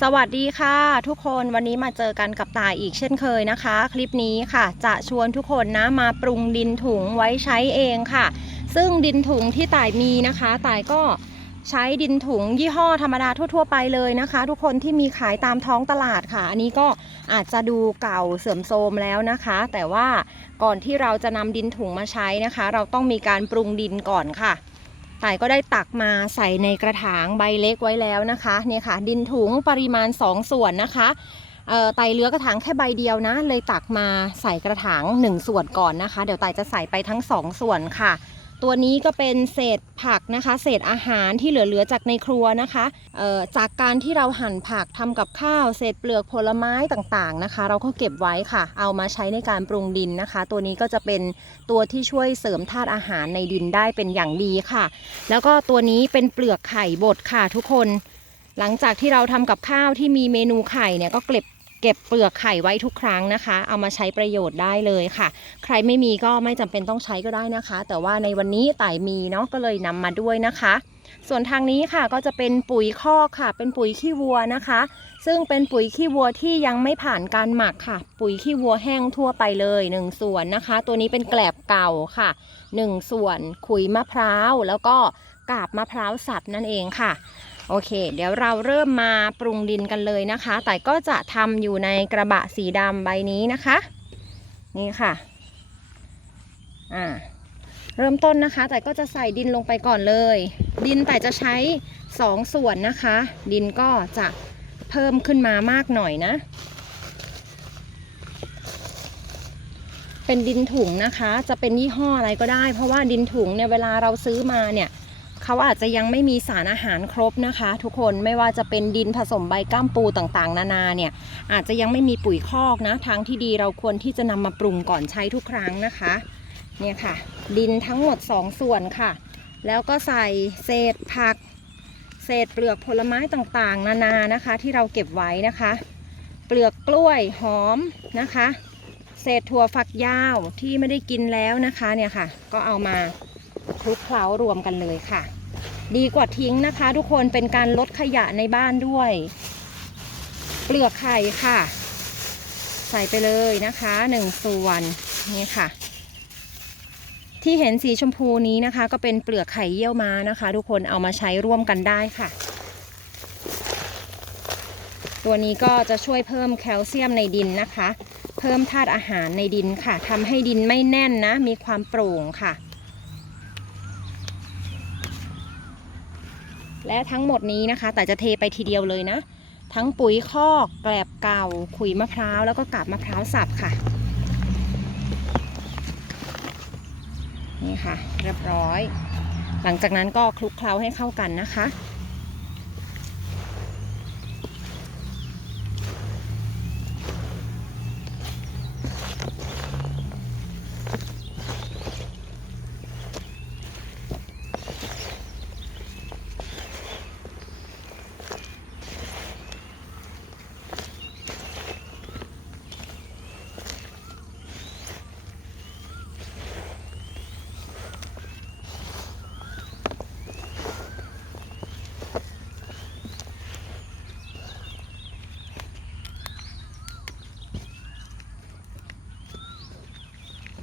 สวัสดีค่ะทุกคนวันนี้มาเจอกันกับตายอีกเช่นเคยนะคะ คลิปนี้ค่ะ จะชวนทุกคนนะมาปรุงดินถุงไว้ใช้เองค่ะ ซึ่งดินถุงที่ตายมีนะคะตายก็ใช้ดินถุงยี่ห้อธรรมดาทั่ว ๆ ไปเลยนะคะ ทุกคนที่มีขายตามท้องตลาดค่ะ อันนี้ก็อาจจะดูเก่าเสื่อมโทรมแล้วนะคะ แต่ว่าก่อนที่เราจะนำดินถุงมาใช้นะคะ เราต้องมีการปรุงดินก่อนค่ะ ต่ายก็ได้ตักมาใส่ในกระถางใบเล็กไว้แล้วนะคะเนี่ยค่ะ ดินถุงปริมาณ 2 ส่วนนะคะไต่เลือกระถางแค่ใบเดียวนะ เลยตักมาใส่กระถาง1 ส่วนก่อนนะคะ เดี๋ยวไต่จะใส่ไปทั้ง 2 ส่วนค่ะ ตัวนี้ก็เป็นเศษผักนะคะ เศษอาหารที่เหลือๆจากในครัวนะคะจากการที่เราหั่นผักทำกับข้าวเศษเปลือกผลไม้ต่างๆนะคะ เราก็เก็บไว้ค่ะ เอามาใช้ในการปรุงดินนะคะ ตัวนี้ก็จะเป็นตัวที่ช่วยเสริมธาตุอาหารในดินได้เป็นอย่างดีค่ะ แล้วก็ตัวนี้เป็นเปลือกไข่บดค่ะทุกคน หลังจากที่เราทำกับข้าวที่มีเมนูไข่เนี่ยก็เก็บ เก็บเปลือกไข่ไว้ทุกครั้งนะคะ เอามาใช้ประโยชน์ได้เลยค่ะ ใครไม่มีก็ไม่จำเป็นต้องใช้ก็ได้นะคะ แต่ว่าในวันนี้ไต่มีเนาะก็เลยนำมาด้วยนะคะ ส่วนทางนี้ค่ะก็จะเป็นปุ๋ยคอกค่ะ เป็นปุ๋ยขี้วัวนะคะ ซึ่งเป็นปุ๋ยขี้วัวที่ยังไม่ผ่านการหมักค่ะ ปุ๋ยขี้วัวแห้งทั่วไปเลยหนึ่งส่วนนะคะ ตัวนี้เป็นแกลบเก่าค่ะหนึ่งส่วนขุยมะพร้าวแล้วก็กาบมะพร้าวสับนั่นเองค่ะ โอเค เดี๋ยวเราเริ่มมาปรุงดินกันเลยนะคะ แต่ก็จะทำอยู่ในกระบะสีดำใบนี้นะคะ นี่ค่ะอ่าเริ่มต้นนะคะ แต่ก็จะใส่ดินลงไปก่อนเลย ดินแต่จะใช้สองส่วนนะคะ ดินก็จะเพิ่มขึ้นมามากหน่อยนะ เป็นดินถุงนะคะ จะเป็นยี่ห้ออะไรก็ได้ เพราะว่าดินถุงเนี่ยเวลาเราซื้อมาเนี่ย เขาอาจจะยังไม่มีสารอาหารครบนะคะ ทุกคนไม่ว่าจะเป็นดินผสมใบก้ามปูต่างๆ นานาเนี่ย อาจจะยังไม่มีปุ๋ยคอกนะ ทางที่ดีเราควรที่จะนำมาปรุงก่อนใช้ทุกครั้งนะคะ เนี่ยค่ะ ดินทั้งหมด 2 ส่วนค่ะ แล้วก็ใส่เศษผัก เศษเปลือกผลไม้ต่างๆ นานานะคะ ที่เราเก็บไว้นะคะ เปลือกกล้วยหอมนะคะ เศษถั่วฝักยาวที่ไม่ได้กินแล้วนะคะเนี่ยค่ะ ก็เอามา คลุกเคล้ารวมกันเลยค่ะ ดีกว่าทิ้งนะคะ ทุกคนเป็นการลดขยะในบ้านด้วย เปลือกไข่ค่ะ ใส่ไปเลยนะคะหนึ่งส่วนนี่ค่ะ ที่เห็นสีชมพูนี้นะคะ ก็เป็นเปลือกไข่เยี่ยวม้านะคะ ทุกคนเอามาใช้ร่วมกันได้ค่ะตัวนี้ก็จะช่วยเพิ่มแคลเซียมในดินนะคะ เพิ่มธาตุอาหารในดินค่ะทำให้ดินไม่แน่นนะ มีความโปร่งค่ะ และทั้งหมดนี้นะคะ แต่จะเทไปทีเดียวเลยนะ ทั้งปุ๋ยคอกแกลบเก่า ขุยมะพร้าวแล้วก็กาบมะพร้าวสับค่ะ นี่ค่ะ เรียบร้อย หลังจากนั้นก็คลุกเคล้าให้เข้ากันนะคะ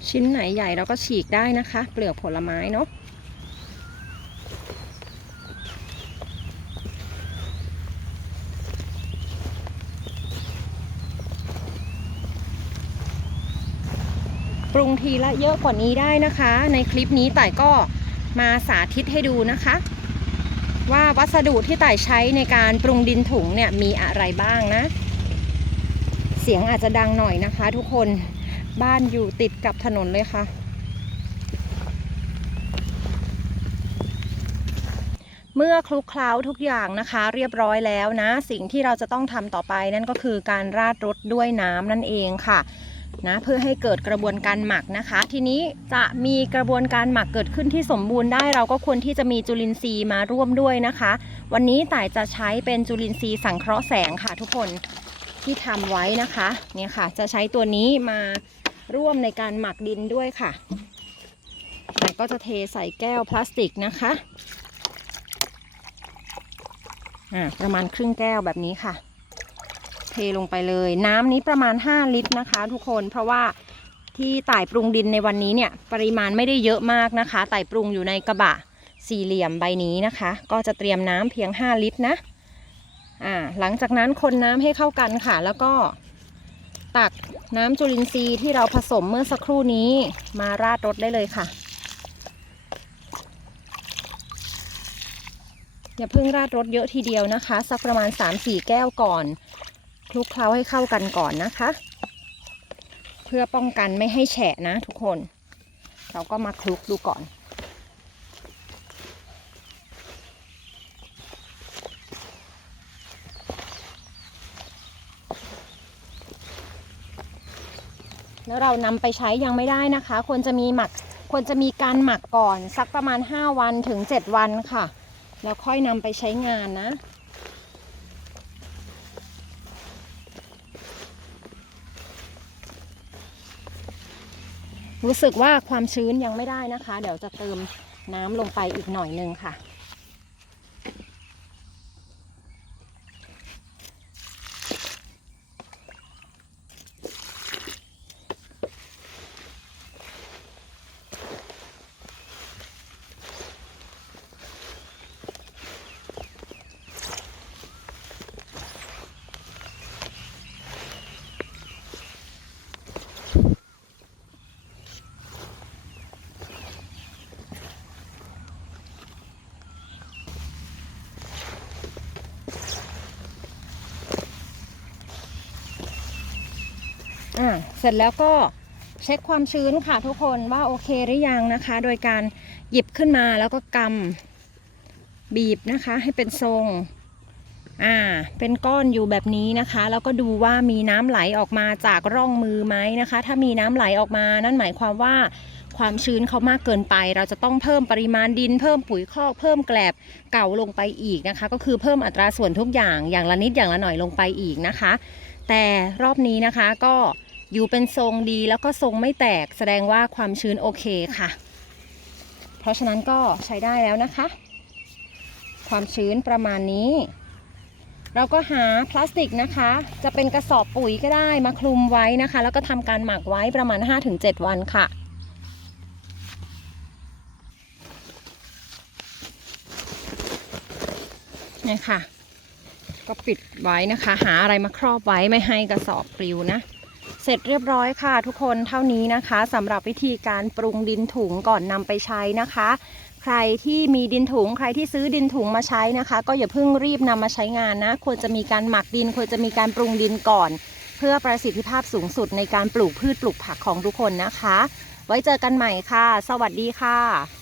ชิ้นไหนใหญ่เราก็ฉีกได้นะคะ เปลือกผลไม้เนาะปรุงทีละเยอะกว่านี้ได้นะคะ ในคลิปนี้ต่ก็มาสาธิตให้ดูนะคะ ว่าวัสดุที่ต่ายใช้ในการปรุงดินถุงเนี่ยมีอะไรบ้างนะ เสียงอาจจะดังหน่อยนะคะทุกคน บ้านอยู่ติดกับถนนเลยค่ะ เมื่อคลุกเคล้าทุกอย่างนะคะ เรียบร้อยแล้วนะ สิ่งที่เราจะต้องทำต่อไปนั่นก็คือการราดรสด้วยน้ำนั่นเองค่ะนะเพื่อให้เกิดกระบวนการหมักนะคะ ทีนี้จะมีกระบวนการหมักเกิดขึ้นที่สมบูรณ์ได้เราก็ควรที่จะมีจุลินทรีย์มาร่วมด้วยนะคะ วันนี้ต่ายจะใช้เป็นจุลินทรีย์สังเคราะห์แสงค่ะทุกคนที่ทำไว้นะคะเนี่ยค่ะจะใช้ตัวนี้มา ร่วมในการหมักดินด้วยค่ะแต่ก็จะเทใส่แก้วพลาสติกนะคะอ่าประมาณครึ่งแก้วแบบนี้ค่ะ เทลงไปเลย น้ำนี้ประมาณ 5 ลิตรนะคะ ทุกคนเพราะว่าที่ต่ายปรุงดินในวันนี้เนี่ย ปริมาณไม่ได้เยอะมากนะคะต่ายปรุงอยู่ในกระบะสี่เหลี่ยมใบนี้นะคะ ก็จะเตรียมน้ำเพียง 5 ลิตรนะอ่าหลังจากนั้นคนน้ำให้เข้ากันค่ะ แล้วก็ ตักน้ำจุลินทรีย์ที่เราผสมเมื่อสักครู่นี้มาราดรถได้เลยค่ะ อย่าเพิ่งราดรสเยอะทีเดียวนะคะ สักประมาณ 3-4 แก้วก่อนคลุกเคล้าให้เข้ากันก่อนนะคะ เพื่อป้องกันไม่ให้แฉะนะทุกคน เราก็มาคลุกดูก่อน แล้วเรานำไปใช้ยังไม่ได้นะคะ ควรจะมีหมักควรจะมีการหมักก่อนสักประมาณ 5 วันถึง 7 วันค่ะ แล้วค่อยนำไปใช้งานนะรู้สึกว่าความชื้นยังไม่ได้นะคะ เดี๋ยวจะเติมน้ำลงไปอีกหน่อยนึงค่ะ อ่าเสร็จแล้วก็เช็คความชื้นค่ะทุกคนว่าโอเคหรือยังนะคะ โดยการหยิบขึ้นมาแล้วก็กำบีบนะคะ ให้เป็นทรงอ่าเป็นก้อนอยู่แบบนี้นะคะ แล้วก็ดูว่ามีน้ำไหลออกมาจากร่องมือไหมนะคะ ถ้ามีน้ำไหลออกมา นั่นหมายความว่าความชื้นเขามากเกินไป เราจะต้องเพิ่มปริมาณดิน เพิ่มปุ๋ยคอกเพิ่มแกลบเก่าลงไปอีกนะคะ ก็คือเพิ่มอัตราส่วนทุกอย่างอย่างละนิดอย่างละหน่อยลงไปอีกนะคะ แต่รอบนี้นะคะก็ อยู่เป็นทรงดีแล้วก็ทรงไม่แตกแสดงว่าความชื้นโอเคค่ะ เพราะฉะนั้นก็ใช้ได้แล้วนะคะ ความชื้นประมาณนี้ เราก็หาพลาสติกนะคะ จะเป็นกระสอบปุ๋ยก็ได้มาคลุมไว้นะคะ แล้วก็ทำการหมักไว้ประมาณ 5-7 วันค่ะนี่ค่ะ ก็ปิดไว้นะคะ หาอะไรมาครอบไว้ไม่ให้กระสอบปลิวนะ เสร็จเรียบร้อยค่ะทุกคนเท่านี้นะคะสำหรับวิธีการปรุงดินถุงก่อนนำไปใช้นะคะ ใครที่มีดินถุง ใครที่ซื้อดินถุงมาใช้นะคะ ก็อย่าเพิ่งรีบนำมาใช้งานนะ ควรจะมีการหมักดิน ควรจะมีการปรุงดินก่อน เพื่อประสิทธิภาพสูงสุดในการปลูกพืชปลูกผักของทุกคนนะคะ ไว้เจอกันใหม่ค่ะ สวัสดีค่ะ